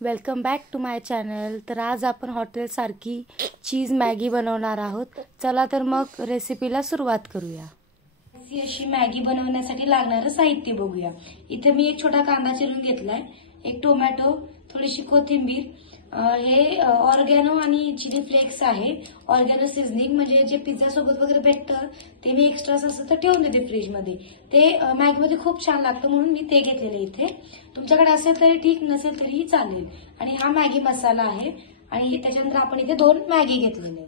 Welcome back to my channel. तर आज आपण हॉटेल सारखी चीज मॅगी बनवणार आहोत। चला तर मग रेसिपीला सुरुवात करूया। अशी मॅगी बनवण्यासाठी लागणारं साहित्य बघूया। इथे मी एक छोटा कांदा चिरून घेतलाय, एक टोमॅटो, थोडीशी कोथिंबीर, हे ऑर्गॅनो आणि चिली फ्लेक्स आहे। ऑर्गॅनो सीझनिंग म्हणजे जे पिझ्झा सोबत वगैरे भेटतं ते मी एक्स्ट्रा असं तर ठेवून देते फ्रीज मध्ये। ते मॅगी मध्ये खूप छान लागतं म्हणून मी ते घेतलेले इथे। तुमच्याकडे असेल तरी ठीक, नसेल तरीही चालेल। आणि हा मॅगी मसाला आहे आणि त्याच्यानंतर आपण इथे 2 मॅगी घेतलेले।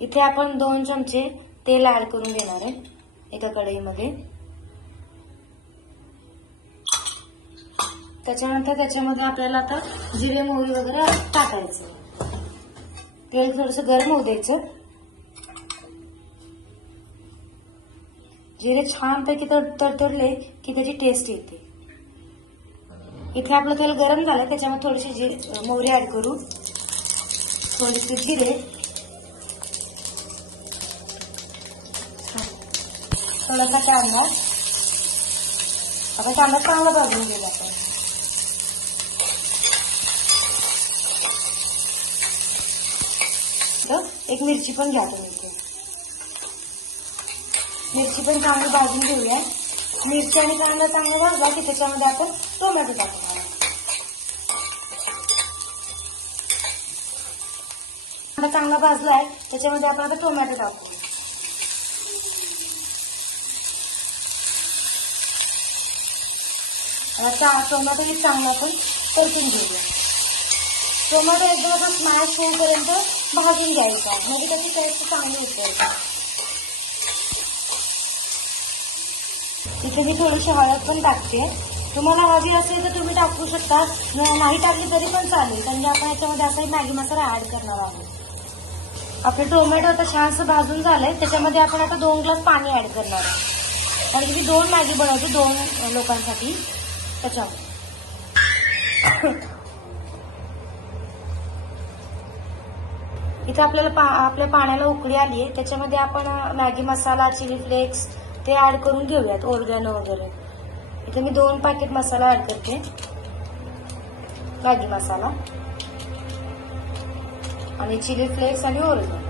इथे आपण 2 चमचे तेल ऍड करून घेणार आहे एका कढईमध्ये। त्याच्यानंतर त्याच्यामध्ये आपल्याला आता जिरे मोहरी वगैरे टाकायचं। तेल थोडंसं गरम होऊ द्यायचं। जिरे छानपैकी तडतडले की त्याची टेस्ट येते। इथे आपलं तेल गरम झालं, त्याच्यामध्ये थोडीशी मोहरी ऍड करू, थोडीशी जिरे, थोडासा कांदा। आता कांदा चांगला भाजून घेऊया आपण। एक मिरची पण घ्या तुम्ही इथे। मिरची पण चांगली भाजून घेऊया। मिरची आणि कांदा चांगला भाजला की त्याच्यामध्ये आपण टोमॅटो टाकणार। कांदा चांगला भाजलाय, त्याच्यामध्ये आपण आता टोमॅटो टाकू। आता टोमॅटो ही चांगला आपण परतून घेऊया। टोमॅटो एकदम असं स्मॅश होईपर्यंत भाजून घ्यायचा, म्हणजे त्याची टेस्ट चांगली होते। इथे मी थोडीशी हळद पण टाकते। तुम्हाला हवी असेल तर तुम्ही टाकू शकता, नाही टाकली तरी पण चालेल, कारण आपण याच्यामध्ये असाही मॅगी मसाला ऍड करणार आहोत। आपले टोमॅटो आता छानसं भाजून झालंय, त्याच्यामध्ये आपण आता 2 ग्लास पाणी ऍड करणार आहे। कारण की 2 मॅगी बनवते 2 लोकांसाठी, त्याच्यामध्ये इथे आपल्या पाण्याला उकळी आली आहे। त्याच्यामध्ये आपण मॅगी मसाला, चिली फ्लेक्स ते ऍड करून घेऊयात, ऑर्गॅनो वगैरे। इथे मी 2 पॅकेट मसाला ऍड करते, मॅगी मसाला आणि चिली फ्लेक्स आणि ऑर्गॅनो।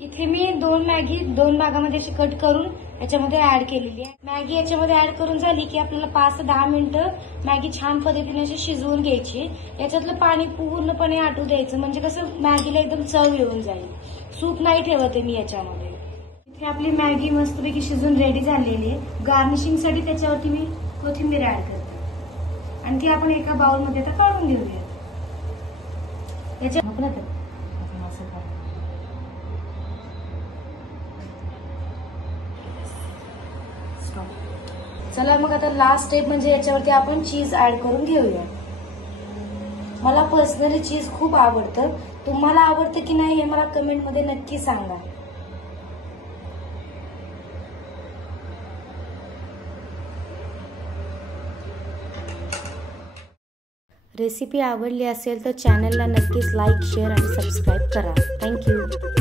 इथे मी 2 भागामध्ये कट करून याच्यामध्ये ऍड केलेली आहे। मॅगी याच्यामध्ये ऍड करून झाली की आपल्याला 5 ते 10 मिनिटं मॅगी छान पद्धतीने अशी शिजवून घ्यायची। याच्यातलं पाणी पूर्णपणे आटू द्यायचं, म्हणजे कसं मॅगीला एकदम चव येऊन जाईल। सूप नाही ठेवते मी याच्यामध्ये। इथे आपली मॅगी मस्तपैकी शिजून रेडी झालेली आहे। गार्निशिंग साठी त्याच्यावरती मी कोथिंबीर ऍड करते आणि ती आपण एका बाउल मध्ये आता काढून घेऊया। चला मग आता लास्ट स्टेप म्हणजे याच्यावरती आपण चीज ऍड करून घेऊया। मला पर्सनली चीज खूप आवडतं, तुम्हाला आवडतं की नाही हे मला कमेंट मध्ये नक्की सांगा। रेसिपी आवडली असेल तर चॅनलला नक्कीच लाईक, शेअर आणि सबस्क्राईब करा। थँक्यू।